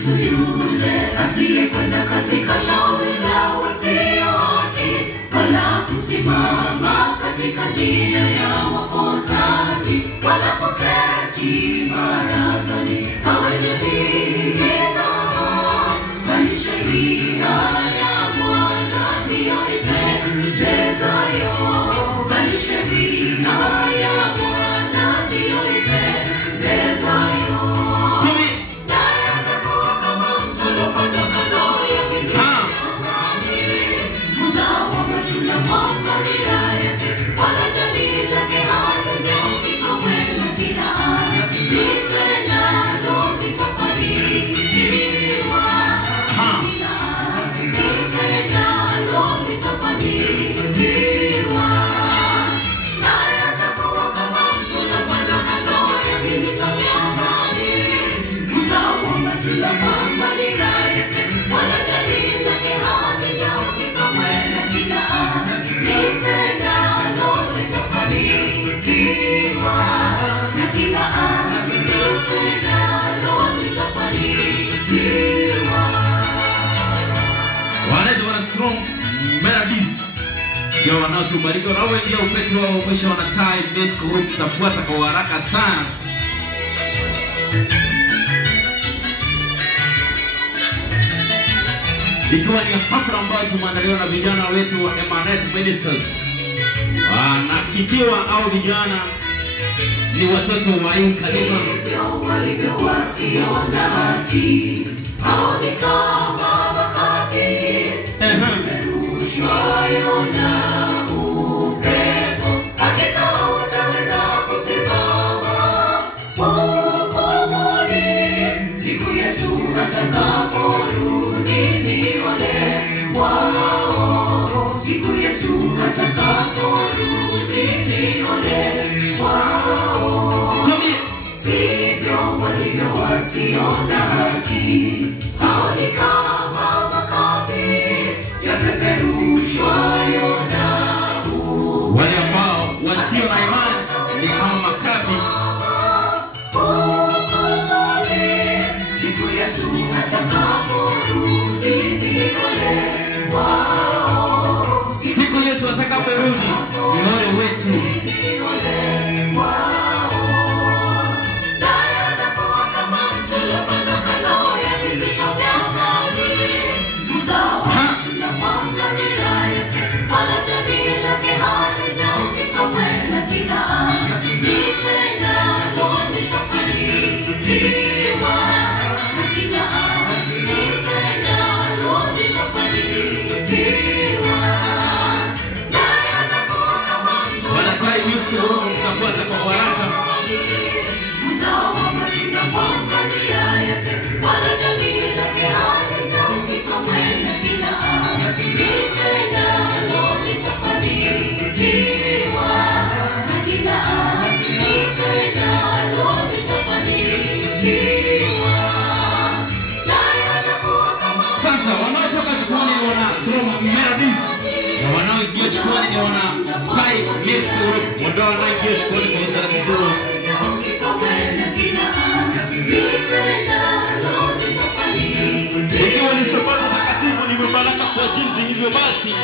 mtu yule asiyekwenda katika shauri la wasio haki, wala kusimama katika njia ya wakosaji, wala kuketi barazani hawajibika, bali sheria ya Bwana ndiyo ipendezayo, bali sheria ya Bwana ndiyo ipendezayo. Naye atakuwa kama mto uliopandwa kando ya maji, uzao wa matunda kwa majira yake, wala jani lake halinyauki kamwe, na kila litendalo litafanikiwa. Litendalo litafanikiwa. Naye atakuwa kama mto uliopandwa kando ya vijito vya maji, uzao wa matunda kwa majira yake, wala jani lake halinyauki kamwe, na kila litendalo litafanikiwa. Na kila litendalo litafanikiwa. Wanaitwa wana Strong Melodies. Ya wanaotubariki na wengi upete wao mwisho wana time disco group tafuata kwa haraka sana. Ikiwa ni hafla ambayo tumeandaliwa na vijana wetu wa Emanet Ministers. Na ikiwa au vijana ni watoto wa hii kanisa, walivyo wasio na haki, hao ni kama makapi yapeperushwayo na upepo, hakika hawataweza kusimama hukumuni. Siku Yesu atakaporudi ni ole wao, siku Yesu atakaporudi ni ole wao. Sivyo walivyo wasio na haki, hao ni kama makapi yapeperushwayo na upepo. wale ambao wasio na imani ni kama makapi. Siku Yesu atakaporudi ni ole wao, Siku Yesu atakaporudi ni ole wetu. Wanatai music room tutafuata kwa haraka. Santa wanaotoka chukwani ni wana Strong Melodies, na wanaoingia chukwani ni wana Tai Music Group. Wanda wanaoingia chukwani kwa utaratibu. Ikiwa ni sababu takatifu ni mbaraka kwa jinsi hivyo basi